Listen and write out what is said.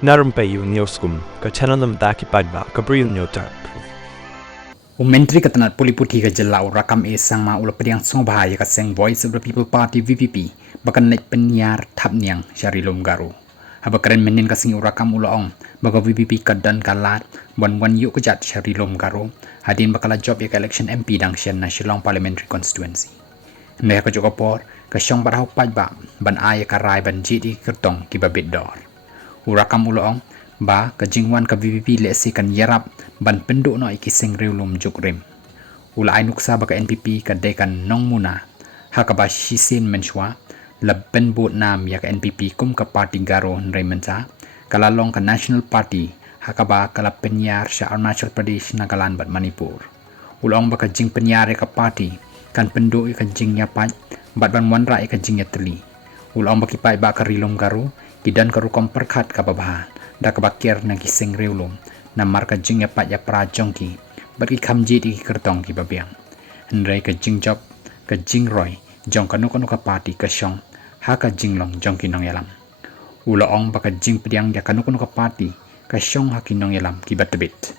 Na Rympei U Hynñiewtrep ka channel nabynta ki paidbah ka Bri U Hynñiewtrep. Menteri Ketenat Poliputi ke Jelau Rakkam Sngewbha ulah Pdiang Sngewbha Iaka Seng Voice of the People Party VPP bahkan naik penyiar Pdiang Riewlum Garo. Habakaren menin kasing Rakkam ulah ong baga VPP kadan kalat wan Iuhkjat Riewlum Garo hadin bakala job Iaka election MP Dangshan National Parliamentary Constituency. Mereka juga por kasyong barah paidbah ban Iaka rai ban jidi kyrteng ki babit dor. Rakkam ulah ong ba kajingwan ka VPP lesi kan yarap ban penduk no iki Seng Riewlum jukrim. Ula ay nuksa baka NPP kadekan nong muna hakaba shisin menshwa laben bot nam yak NPP kum ka parti Garo Hynrei mensa kalalong ka National Party hakaba kala penyar sa Arunachal Pradesh Nagaland bat Manipur. Ulong baka jing penyar ka parti kan penduk ka jing yapat bat ban wanra ka jing yateli. Ulong baki paidbah ka Riewlum Garo kidan ka rukom perkat ka babahan da kabakir na Seng Riewlum na marka jing yapat ya prajong ki bagi kamji di kyrteng ki babiang Hynrei ka jing job ka jing roy jong kanu ka parti ka syong ha ka jing long jong ki nong yalam ula ong baka jing Pdiang ya kanu ka parti ka syong ha ki nong yalam ki batebit